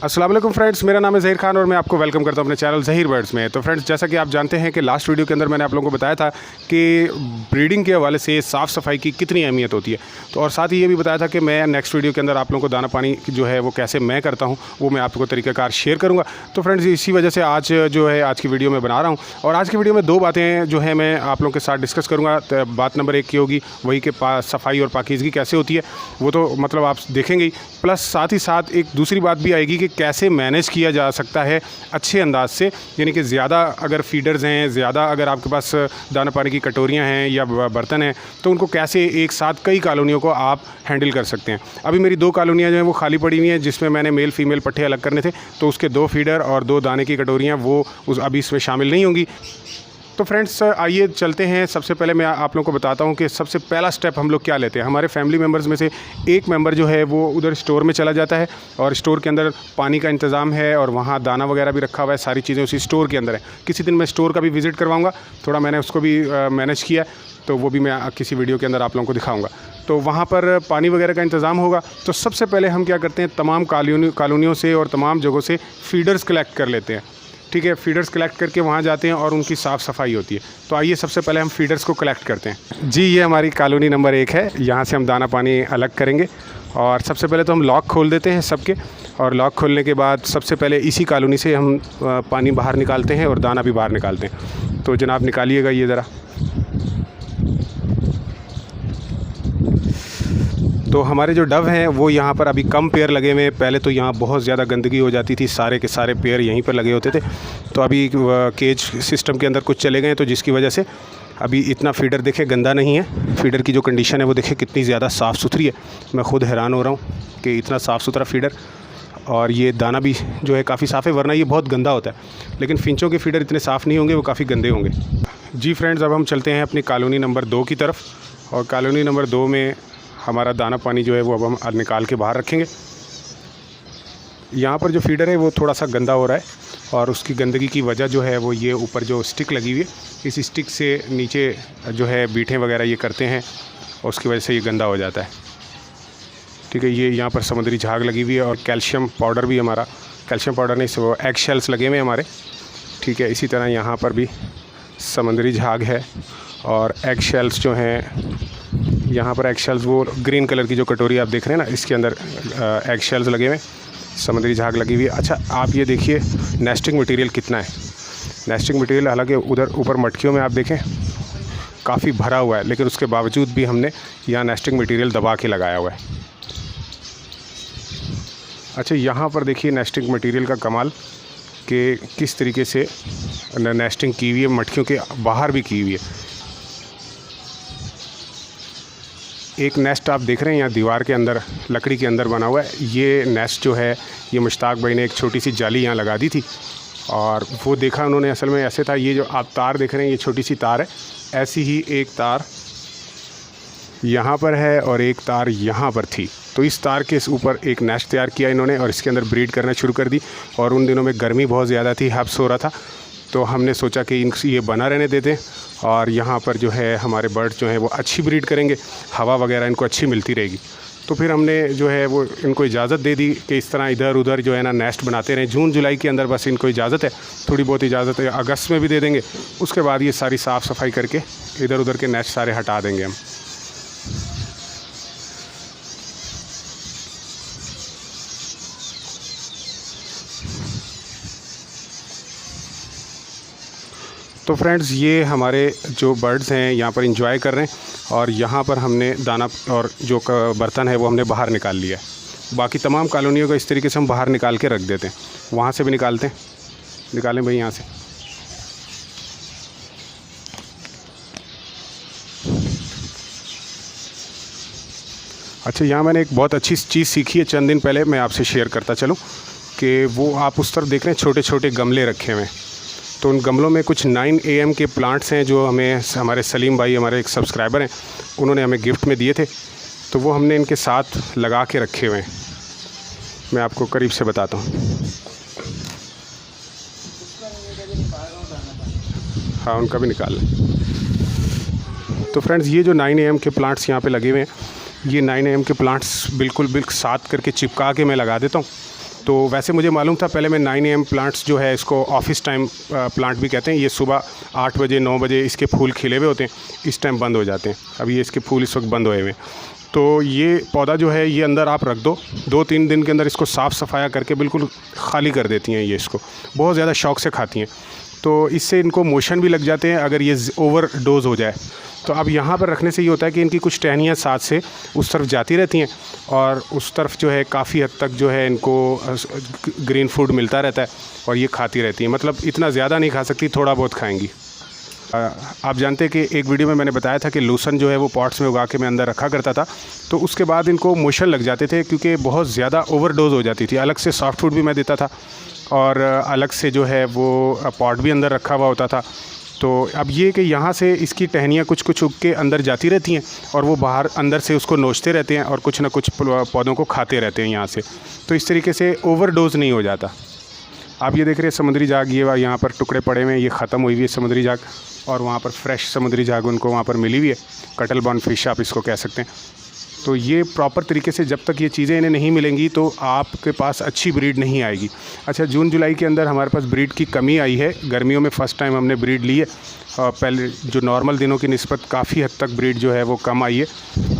अस्सलाम वालेकुम फ्रेंड्स, मेरा नाम है ज़हीर खान और मैं आपको वेलकम करता हूं अपने चैनल ज़हीर बर्ड्स में। तो फ्रेंड्स, जैसा कि आप जानते हैं कि लास्ट वीडियो के अंदर मैंने आप लोगों को बताया था कि ब्रीडिंग के हवाले से साफ़ सफाई की कितनी अहमियत होती है। तो और साथ ही ये भी बताया था कि मैं नेक्स्ट वीडियो के अंदर आप लोगों को दाना पानी जो है वो कैसे मैं करता हूँ वो मैं आपको तरीक़ाकार शेयर करूँगा। तो फ्रेंड्स, इसी वजह से आज जो है आज की वीडियो में बना रहा हूँ और आज की वीडियो में दो बातें जो है मैं आप लोगों के साथ डिस्कस करूँगा। बात नंबर 1 की होगी वही कि सफाई और पाकीज़गी कैसे होती है, वो तो मतलब आप देखेंगे ही। प्लस साथ ही साथ एक दूसरी बात भी आएगी कि कैसे मैनेज किया जा सकता है अच्छे अंदाज से, यानी कि ज़्यादा अगर फीडर्स हैं, ज़्यादा अगर आपके पास दाना पानी की कटोरियाँ हैं या बर्तन हैं, तो उनको कैसे एक साथ कई कॉलोनियों को आप हैंडल कर सकते हैं। अभी मेरी 2 कॉलोनियाँ जो हैं वो खाली पड़ी हुई हैं, जिसमें मैंने मेल फीमेल पट्टे अलग करने थे, तो उसके 2 फीडर और 2 दाने की कटोरियाँ वो अभी इसमें शामिल नहीं होंगी। तो फ्रेंड्स, आइए चलते हैं। सबसे पहले मैं आप लोगों को बताता हूं कि सबसे पहला स्टेप हम लोग क्या लेते हैं। हमारे फैमिली मेम्बर्स में से एक मेंबर जो है वो उधर स्टोर में चला जाता है और स्टोर के अंदर पानी का इंतज़ाम है और वहां दाना वगैरह भी रखा हुआ है, सारी चीज़ें उसी स्टोर के अंदर है। किसी दिन मैं स्टोर का भी विज़िट करवाऊँगा, थोड़ा मैंने उसको भी मैनेज किया, तो वो भी मैं किसी वीडियो के अंदर आप लोगों को दिखाऊँगा। तो वहाँ पर पानी वगैरह का इंतज़ाम होगा। तो सबसे पहले हम क्या करते हैं, तमाम कॉलोनियों से और तमाम जगहों से फ़ीडर्स कलेक्ट कर लेते हैं। ठीक है, फ़ीडर्स कलेक्ट करके वहाँ जाते हैं और उनकी साफ़ सफाई होती है। तो आइए सबसे पहले हम फ़ीडर्स को कलेक्ट करते हैं। जी, ये हमारी कॉलोनी नंबर 1 है। यहाँ से हम दाना पानी अलग करेंगे और सबसे पहले तो हम लॉक खोल देते हैं सबके, और लॉक खोलने के बाद सबसे पहले इसी कॉलोनी से हम पानी बाहर निकालते हैं और दाना भी बाहर निकालते हैं। तो जनाब निकालिएगा ये ज़रा। तो हमारे जो डव हैं वो यहाँ पर अभी कम पेयर लगे हुए हैं। पहले तो यहाँ बहुत ज़्यादा गंदगी हो जाती थी, सारे के सारे पेयर यहीं पर लगे होते थे। तो अभी केज सिस्टम के अंदर कुछ चले गए, तो जिसकी वजह से अभी इतना फ़ीडर देखे गंदा नहीं है। फ़ीडर की जो कंडीशन है वो देखे कितनी ज़्यादा साफ़ सुथरी है। मैं ख़ुद हैरान हो रहा हूँ कि इतना साफ़ सुथरा फ़ीडर, और ये दाना भी जो है काफ़ी साफ़ है, वरना ये बहुत गंदा होता है। लेकिन फिंचों के फ़ीडर इतने साफ़ नहीं होंगे, वो काफ़ी गंदे होंगे। जी फ्रेंड्स, अब हम चलते हैं अपनी कॉलोनी नंबर 2 की तरफ, और कॉलोनी नंबर 2 में हमारा दाना पानी जो है वो अब हम निकाल के बाहर रखेंगे। यहाँ पर जो फीडर है वो थोड़ा सा गंदा हो रहा है, और उसकी गंदगी की वजह जो है वो ये ऊपर जो स्टिक लगी हुई है, इस स्टिक से नीचे जो है बीठें वगैरह ये करते हैं और उसकी वजह से ये गंदा हो जाता है। ठीक है, ये यहाँ पर समुद्री झाग लगी हुई है और कैल्शियम पाउडर भी हमारा, कैल्शियम पाउडर नहीं सो एग शेल्स लगे हुए हैं हमारे। ठीक है, इसी तरह यहाँ पर भी समुद्री झाग है और एग शेल्स जो हैं, यहाँ पर एग शेल्स, वो ग्रीन कलर की जो कटोरी आप देख रहे हैं ना, इसके अंदर एग शेल्स लगे हुए हैं, समुद्री झाग लगी हुई है। अच्छा, आप ये देखिए नेस्टिंग मटेरियल कितना है। नेस्टिंग मटेरियल हालांकि उधर ऊपर मटकियों में आप देखें काफ़ी भरा हुआ है, लेकिन उसके बावजूद भी हमने यहाँ नेस्टिंग मटेरियल दबा के लगाया हुआ है। अच्छा, यहाँ पर देखिए नेस्टिंग मटेरियल का कमाल कि किस तरीके से नेस्टिंग की हुई है, मटकियों के बाहर भी की हुई है। एक नेस्ट आप देख रहे हैं यहाँ दीवार के अंदर, लकड़ी के अंदर बना हुआ है। ये नेस्ट जो है ये मुश्ताक भाई ने एक छोटी सी जाली यहाँ लगा दी थी, और वो देखा उन्होंने, असल में ऐसे था, ये जो आप तार देख रहे हैं ये छोटी सी तार है, ऐसी ही एक तार यहाँ पर है और एक तार यहाँ पर थी। तो इस तार के ऊपर एक नेस्ट तैयार किया इन्होंने और इसके अंदर ब्रीड करना शुरू कर दी। और उन दिनों में गर्मी बहुत ज़्यादा थी, हब्स हो रहा था, तो हमने सोचा कि ये बना रहने देते हैं और यहाँ पर जो है हमारे बर्ड्स जो हैं वो अच्छी ब्रीड करेंगे, हवा वगैरह इनको अच्छी मिलती रहेगी। तो फिर हमने जो है वो इनको इजाज़त दे दी कि इस तरह इधर उधर जो है ना नेस्ट बनाते रहें। जून जुलाई के अंदर बस इनको इजाज़त है, थोड़ी बहुत इजाज़त है, अगस्त में भी दे देंगे। उसके बाद ये सारी साफ़ सफाई करके इधर उधर के नेस्ट सारे हटा देंगे हम। तो फ्रेंड्स, ये हमारे जो बर्ड्स हैं यहाँ पर इंजॉय कर रहे हैं, और यहाँ पर हमने दाना और जो बर्तन है वो हमने बाहर निकाल लिया है। बाकी तमाम कॉलोनियों को इस तरीके से हम बाहर निकाल के रख देते हैं। वहाँ से भी निकालते हैं, निकालें भाई यहाँ से। अच्छा, यहाँ मैंने एक बहुत अच्छी चीज़ सीखी है चंद दिन पहले, मैं आपसे शेयर करता चलूँ कि वो आप उस तरफ देख रहे हैं छोटे छोटे गमले रखे हुए हैं। तो उन गमलों में कुछ 9 AM के प्लांट्स हैं जो हमें हमारे सलीम भाई, हमारे एक सब्सक्राइबर हैं, उन्होंने हमें गिफ्ट में दिए थे। तो वो हमने इनके साथ लगा के रखे हुए हैं। मैं आपको करीब से बताता हूँ। हाँ, उनका भी निकाल लें। तो फ्रेंड्स, ये जो 9 AM के प्लांट्स यहाँ पे लगे हुए हैं, ये 9 AM के प्लांट्स बिल्कुल साथ करके चिपका के मैं लगा देता हूँ, तो वैसे मुझे मालूम था पहले, मैं 9 AM प्लांट्स जो है इसको ऑफिस टाइम प्लांट भी कहते हैं। ये सुबह 8 बजे 9 बजे इसके फूल खिले हुए होते हैं, इस टाइम बंद हो जाते हैं। अभी ये इसके फूल इस वक्त बंद हुए हुए हैं। तो ये पौधा जो है ये अंदर आप रख दो, 2-3 दिन के अंदर इसको साफ़ सफाया करके बिल्कुल ख़ाली कर देती हैं। ये इसको बहुत ज़्यादा शौक़ से खाती हैं, तो इससे इनको मोशन भी लग जाते हैं अगर ये ओवर डोज हो जाए। तो अब यहाँ पर रखने से ये होता है कि इनकी कुछ टहनियाँ साथ से उस तरफ जाती रहती हैं और उस तरफ जो है काफ़ी हद तक जो है इनको ग्रीन फूड मिलता रहता है और ये खाती रहती हैं। मतलब इतना ज़्यादा नहीं खा सकती, थोड़ा बहुत खाएंगी। आप जानते हैं कि एक वीडियो में मैंने बताया था कि लूसन जो है वो पॉट्स में उगा के मैं अंदर रखा करता था, तो उसके बाद इनको मोशन लग जाते थे क्योंकि बहुत ज़्यादा ओवरडोज हो जाती थी। अलग से सॉफ्ट फूड भी मैं देता था और अलग से जो है वो पॉट भी अंदर रखा हुआ होता था। तो अब ये कि यहाँ से इसकी टहनियाँ कुछ कुछ उग के अंदर जाती रहती हैं और वो बाहर अंदर से उसको नोचते रहते हैं और कुछ ना कुछ पौधों को खाते रहते हैं यहाँ से। तो इस तरीके से ओवरडोज नहीं हो जाता। आप ये देख रहे हैं समुद्री झाग, ये यहाँ पर टुकड़े पड़े हुए हैं, ये ख़त्म हुई हुई है समुद्री झाग और वहाँ पर फ्रेश समुद्री झाग उनको वहाँ पर मिली हुई है। कटल बॉर्न फिश आप इसको कह सकते हैं। तो ये प्रॉपर तरीके से जब तक ये चीज़ें इन्हें नहीं मिलेंगी तो आपके पास अच्छी ब्रीड नहीं आएगी। अच्छा, जून जुलाई के अंदर हमारे पास ब्रीड की कमी आई है। गर्मियों में फ़र्स्ट टाइम हमने ब्रीड ली है और पहले जो नॉर्मल दिनों की निस्बत काफ़ी हद तक ब्रीड जो है वो कम आई है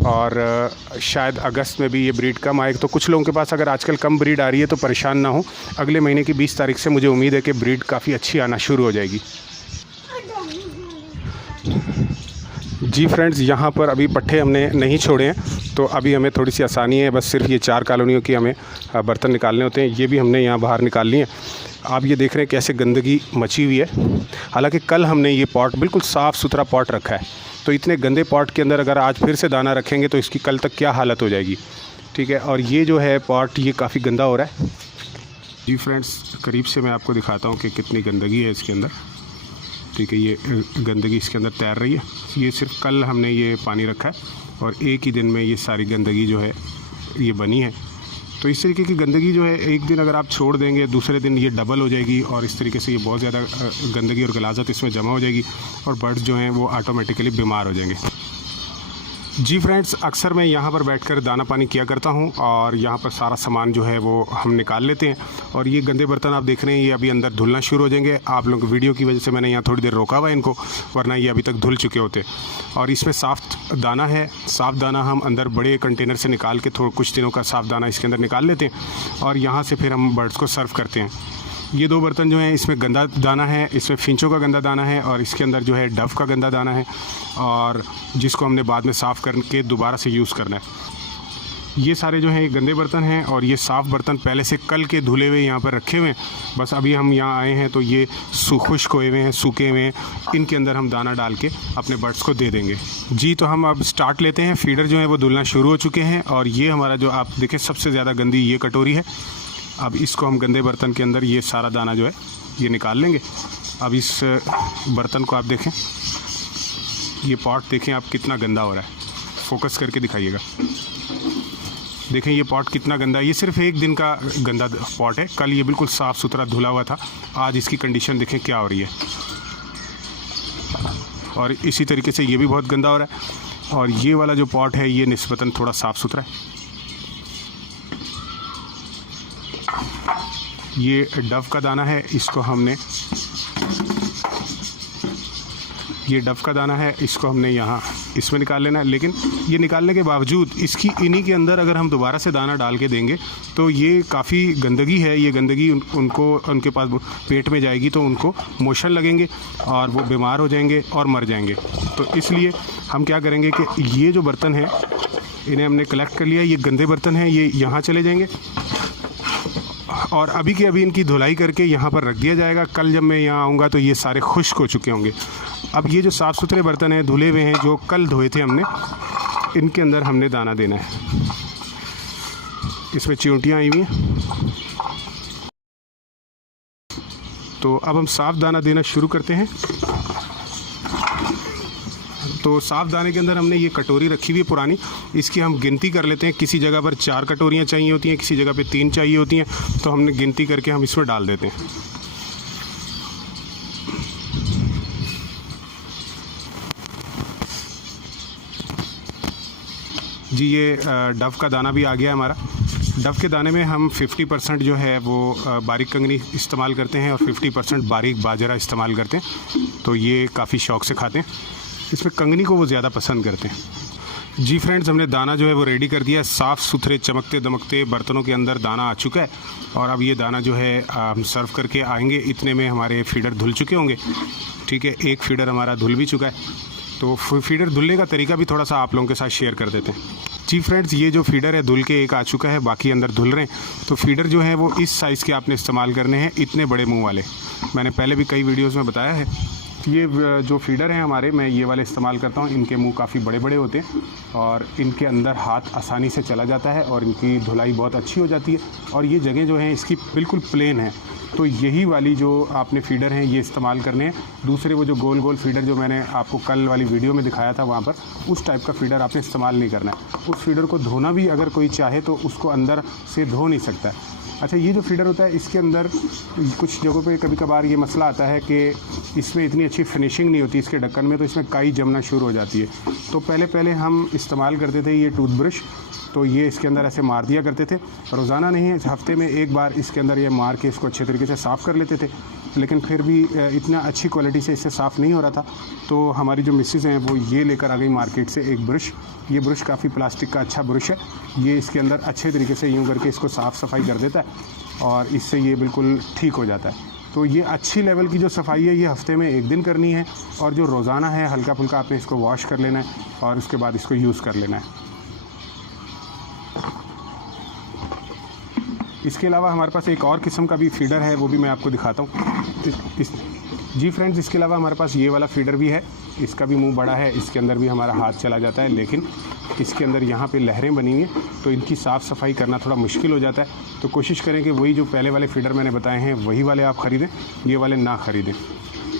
और शायद अगस्त में भी ये ब्रीड कम आए। तो कुछ लोगों के पास अगर आजकल कम ब्रीड आ रही है तो परेशान ना हो, अगले महीने की 20 तारीख से मुझे उम्मीद है कि ब्रीड काफ़ी अच्छी आना शुरू हो जाएगी। जी फ्रेंड्स, यहाँ पर अभी पट्टे हमने नहीं छोड़े हैं, तो अभी हमें थोड़ी सी आसानी है। बस सिर्फ ये 4 कॉलोनियों की हमें बर्तन निकालने होते हैं। ये भी हमने यहाँ बाहर निकाल लिए हैं। आप ये देख रहे हैं कैसे गंदगी मची हुई है। हालांकि कल हमने ये पॉट बिल्कुल साफ़ सुथरा पॉट रखा है, तो इतने गंदे पॉट के अंदर अगर आज फिर से दाना रखेंगे तो इसकी कल तक क्या हालत हो जाएगी। ठीक है, और ये जो है पॉट ये काफ़ी गंदा हो रहा है। जी फ्रेंड्स, करीब से मैं आपको दिखाता हूँ कि कितनी गंदगी है इसके अंदर। ठीक है, ये गंदगी इसके अंदर तैर रही है। ये सिर्फ कल हमने ये पानी रखा है और एक ही दिन में ये सारी गंदगी जो है ये बनी है। तो इस तरीके की गंदगी जो है एक दिन अगर आप छोड़ देंगे, दूसरे दिन ये डबल हो जाएगी और इस तरीके से ये बहुत ज़्यादा गंदगी और गलाजत इसमें जमा हो जाएगी और बर्ड्स जो हैं वो ऑटोमेटिकली बीमार हो जाएंगे। जी फ्रेंड्स, अक्सर मैं यहाँ पर बैठकर दाना पानी किया करता हूँ और यहाँ पर सारा सामान जो है वो हम निकाल लेते हैं। और ये गंदे बर्तन आप देख रहे हैं ये अभी अंदर धुलना शुरू हो जाएंगे। आप लोगों की वीडियो की वजह से मैंने यहाँ थोड़ी देर रोका हुआ है इनको, वरना ये अभी तक धुल चुके होते। और इसमें साफ़ दाना है, साफ़ दाना हम अंदर बड़े कंटेनर से निकाल के कुछ दिनों का साफ़ दाना इसके अंदर निकाल लेते हैं और यहाँ से फिर हम बर्ड्स को सर्व करते हैं। ये 2 बर्तन जो हैं इसमें गंदा दाना है, इसमें फिंचों का गंदा दाना है और इसके अंदर जो है डव का गंदा दाना है और जिसको हमने बाद में साफ़ करके दोबारा से यूज़ करना है। ये सारे जो हैं गंदे बर्तन हैं और ये साफ़ बर्तन पहले से कल के धुले हुए यहाँ पर रखे हुए हैं। बस अभी हम यहाँ आए हैं तो ये खुश्क हुए हुए हैं, सूखे हुए हैं, इनके अंदर हम दाना डाल के अपने बर्ड्स को दे देंगे। जी, तो हम अब स्टार्ट लेते हैं। फीडर जो है वो धुलना शुरू हो चुके हैं और ये हमारा जो आप देखें सबसे ज़्यादा गंदी ये कटोरी है। अब इसको हम गंदे बर्तन के अंदर ये सारा दाना जो है ये निकाल लेंगे। अब इस बर्तन को आप देखें, ये पॉट देखें आप कितना गंदा हो रहा है, फोकस करके दिखाइएगा। देखें ये पॉट कितना गंदा है। ये सिर्फ एक दिन का गंदा पॉट है, कल ये बिल्कुल साफ़ सुथरा धुला हुआ था। आज इसकी कंडीशन देखें क्या हो रही है। और इसी तरीके से ये भी बहुत गंदा हो रहा है और ये वाला जो पॉट है ये निस्बतन थोड़ा साफ़ सुथरा है। ये डव का दाना है, इसको हमने ये डव का दाना है, इसको हमने यहाँ इसमें निकाल लेना है। लेकिन ये निकालने के बावजूद इसकी इन्हीं के अंदर अगर हम दोबारा से दाना डाल के देंगे तो ये काफ़ी गंदगी है। ये गंदगी उनको उनके पास पेट में जाएगी तो उनको मोशन लगेंगे और वो बीमार हो जाएंगे और मर जाएंगे। तो इसलिए हम क्या करेंगे कि ये जो बर्तन है इन्हें हमने कलेक्ट कर लिया। ये गंदे बर्तन हैं, ये यहाँ चले जाएंगे और अभी के अभी इनकी धुलाई करके यहाँ पर रख दिया जाएगा। कल जब मैं यहाँ आऊँगा तो ये सारे खुश्क हो चुके होंगे। अब ये जो साफ़ सुथरे बर्तन हैं, धुले हुए हैं, जो कल धोए थे हमने, इनके अंदर हमने दाना देना है। इसमें चींटियाँ आई हुई हैं, तो अब हम साफ़ दाना देना शुरू करते हैं। तो साफ़ दाने के अंदर हमने ये कटोरी रखी हुई है पुरानी, इसकी हम गिनती कर लेते हैं। किसी जगह पर 4 कटोरियाँ चाहिए होती हैं, किसी जगह पे 3 चाहिए होती हैं, तो हमने गिनती करके हम इसमें डाल देते हैं। जी, ये डव का दाना भी आ गया हमारा। डव के दाने में हम 50% जो है वो बारीक कंगनी इस्तेमाल करते हैं और 50% बारीक बाजरा इस्तेमाल करते हैं। तो ये काफ़ी शौक़ से खाते हैं, इसमें कंगनी को वो ज़्यादा पसंद करते हैं। जी फ्रेंड्स, हमने दाना जो है वो रेडी कर दिया। साफ़ सुथरे चमकते दमकते बर्तनों के अंदर दाना आ चुका है और अब ये दाना जो है हम सर्व करके आएंगे। इतने में हमारे फीडर धुल चुके होंगे। ठीक है, एक फीडर हमारा धुल भी चुका है। तो फीडर धुलने का तरीका भी थोड़ा सा आप लोगों के साथ शेयर कर देते हैं। जी फ्रेंड्स, ये जो फीडर है धुल के एक आ चुका है, बाकी अंदर धुल रहे हैं। तो फीडर जो है वो इस साइज़ के आपने इस्तेमाल करने हैं, इतने बड़े मुंह वाले। मैंने पहले भी कई वीडियोस में बताया है। ये जो फीडर हैं हमारे, मैं ये वाले इस्तेमाल करता हूँ। इनके मुंह काफ़ी बड़े बड़े होते हैं और इनके अंदर हाथ आसानी से चला जाता है और इनकी धुलाई बहुत अच्छी हो जाती है। और ये जगह जो है इसकी बिल्कुल प्लेन है। तो यही वाली जो आपने फीडर हैं ये इस्तेमाल करने हैं। दूसरे वो जो गोल गोल फीडर जो मैंने आपको कल वाली वीडियो में दिखाया था, वहाँ पर उस टाइप का फीडर आपने इस्तेमाल नहीं करना है। उस फीडर को धोना भी अगर कोई चाहे तो उसको अंदर से धो नहीं सकता है। अच्छा, ये जो फीडर होता है इसके अंदर कुछ जगहों पे कभी कभार ये मसला आता है कि इसमें इतनी अच्छी फिनिशिंग नहीं होती इसके ढक्कन में, तो इसमें काई जमना शुरू हो जाती है। तो पहले हम इस्तेमाल करते थे ये टूथब्रश, तो ये इसके अंदर ऐसे मार दिया करते थे। रोज़ाना नहीं, हफ्ते में एक बार इसके अंदर ये मार के इसको अच्छे तरीके से साफ़ कर लेते थे। लेकिन फिर भी इतना अच्छी क्वालिटी से इससे साफ़ नहीं हो रहा था। तो हमारी जो मिसेज़ हैं वो ये लेकर आ गई मार्केट से एक ब्रश। ये ब्रश काफ़ी प्लास्टिक का अच्छा ब्रश है। ये इसके अंदर अच्छे तरीके से यूँ करके इसको साफ़ सफाई कर देता है और इससे ये बिल्कुल ठीक हो जाता है। तो ये अच्छी लेवल की जो सफाई है ये हफ्ते में एक दिन करनी है और जो रोज़ाना है हल्का फुल्का आपने इसको वॉश कर लेना है और उसके बाद इसको यूज़ कर लेना है। इसके अलावा हमारे पास एक और किस्म का भी फीडर है, वो भी मैं आपको दिखाता हूँ। जी फ्रेंड्स, इसके अलावा हमारे पास ये वाला फीडर भी है। इसका भी मुंह बड़ा है, इसके अंदर भी हमारा हाथ चला जाता है, लेकिन इसके अंदर यहाँ पे लहरें बनी हुई हैं तो इनकी साफ़ सफाई करना थोड़ा मुश्किल हो जाता है। तो कोशिश करें कि वही जो पहले वाले फीडर मैंने बताए हैं वही वाले आप ख़रीदें, ये वाले ना ख़रीदें।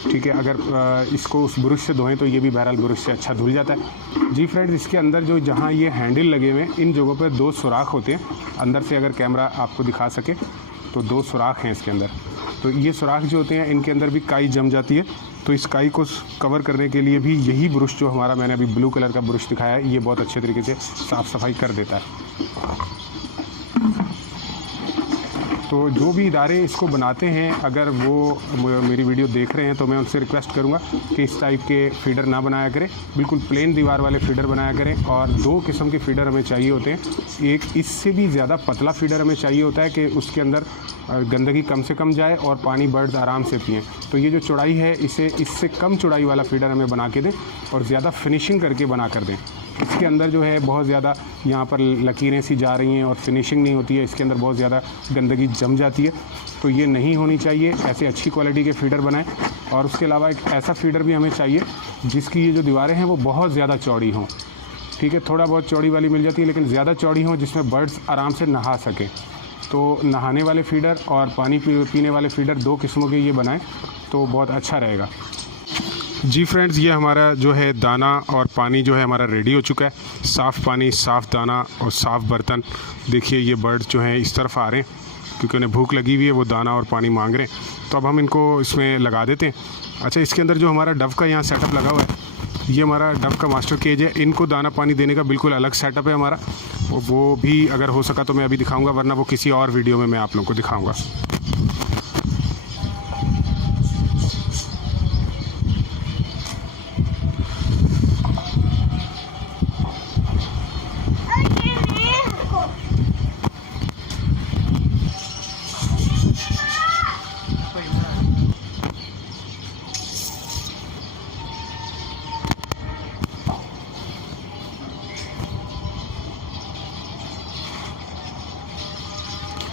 ठीक है, अगर इसको उस ब्रश से धोएं तो ये भी बहरहाल ब्रश से अच्छा धुल जाता है। जी फ्रेंड्स, इसके अंदर जो जहाँ ये हैंडल लगे हुए हैं इन जगहों पर 2 सुराख होते हैं। अंदर से अगर कैमरा आपको दिखा सके तो 2 सुराख हैं इसके अंदर। तो ये सुराख जो होते हैं इनके अंदर भी काई जम जाती है। तो इस काई को कवर करने के लिए भी यही ब्रश जो हमारा मैंने अभी ब्लू कलर का ब्रश दिखाया है ये बहुत अच्छे तरीके से साफ़ सफाई कर देता है। तो जो भी इदारे इसको बनाते हैं, अगर वो मेरी वीडियो देख रहे हैं तो मैं उनसे रिक्वेस्ट करूंगा कि इस टाइप के फीडर ना बनाया करें, बिल्कुल प्लेन दीवार वाले फीडर बनाया करें। और 2 किस्म के फीडर हमें चाहिए होते हैं। एक इससे भी ज़्यादा पतला फीडर हमें चाहिए होता है कि उसके अंदर गंदगी कम से कम जाए और पानी बर्ड्स आराम से पिएँ। तो ये जो चौड़ाई है इससे कम चौड़ाई वाला फीडर हमें बना के दें और ज़्यादा फिनिशिंग करके बना कर दें। इसके अंदर जो है बहुत ज़्यादा यहाँ पर लकीरें सी जा रही हैं और फिनिशिंग नहीं होती है, इसके अंदर बहुत ज़्यादा गंदगी जम जाती है। तो ये नहीं होनी चाहिए। ऐसे अच्छी क्वालिटी के फीडर बनाएं। और उसके अलावा एक ऐसा फीडर भी हमें चाहिए जिसकी ये जो दीवारें हैं वो बहुत ज़्यादा चौड़ी हों। ठीक है, थोड़ा बहुत चौड़ी वाली मिल जाती है लेकिन ज़्यादा चौड़ी हों जिसमें बर्ड्स आराम से नहा सकें। तो नहाने वाले फीडर और पानी पीने वाले फीडर 2 किस्मों के ये बनाएं तो बहुत अच्छा रहेगा। जी फ्रेंड्स, ये हमारा जो है दाना और पानी जो है हमारा रेडी हो चुका है। साफ़ पानी, साफ़ दाना और साफ़ बर्तन। देखिए ये बर्ड्स जो हैं इस तरफ आ रहे हैं क्योंकि उन्हें भूख लगी हुई है, वो दाना और पानी मांग रहे हैं। तो अब हम इनको इसमें लगा देते हैं। अच्छा, इसके अंदर जो हमारा डव का यहाँ सेटअप लगा हुआ है, ये हमारा डव का मास्टर केज है। इनको दाना पानी देने का बिल्कुल अलग सेटअप है हमारा। वो भी अगर हो सका तो मैं अभी दिखाऊँगा, वरना वो किसी और वीडियो में मैं आप लोगों को दिखाऊँगा।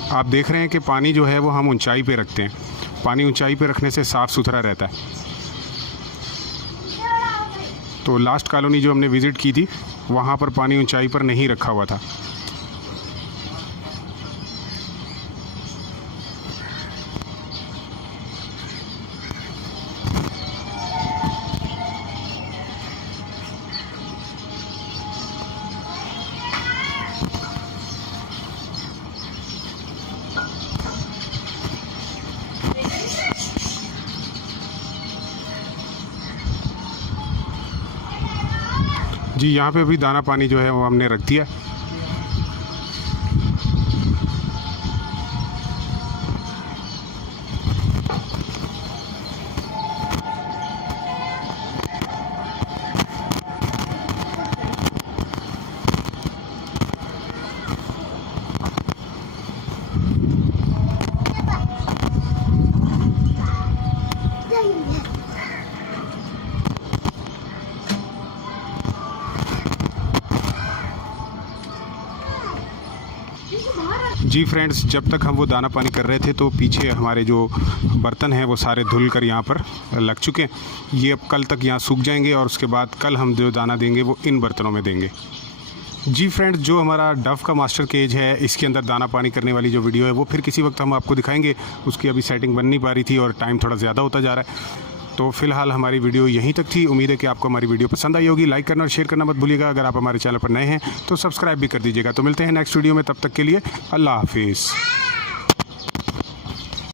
आप देख रहे हैं कि पानी जो है वो हम ऊंचाई पे रखते हैं। पानी ऊंचाई पे रखने से साफ़ सुथरा रहता है। तो लास्ट कॉलोनी जो हमने विज़िट की थी वहाँ पर पानी ऊंचाई पर नहीं रखा हुआ था। जी, यहाँ पे भी दाना पानी जो है वो हमने रख दिया। जी फ्रेंड्स, जब तक हम वो दाना पानी कर रहे थे तो पीछे हमारे जो बर्तन हैं वो सारे धुल कर यहाँ पर लग चुके हैं। ये अब कल तक यहाँ सूख जाएंगे और उसके बाद कल हम जो दाना देंगे वो इन बर्तनों में देंगे। जी फ्रेंड्स, जो हमारा डव का मास्टर केज है इसके अंदर दाना पानी करने वाली जो वीडियो है वो फिर किसी वक्त हम आपको दिखाएंगे। उसकी अभी सेटिंग बन नहीं पा रही थी और टाइम थोड़ा ज़्यादा होता जा रहा है। तो फिलहाल हमारी वीडियो यहीं तक थी। उम्मीद है कि आपको हमारी वीडियो पसंद आई होगी। लाइक करना और शेयर करना मत भूलिएगा। अगर आप हमारे चैनल पर नए हैं तो सब्सक्राइब भी कर दीजिएगा। तो मिलते हैं नेक्स्ट वीडियो में, तब तक के लिए अल्लाह हाफिज़।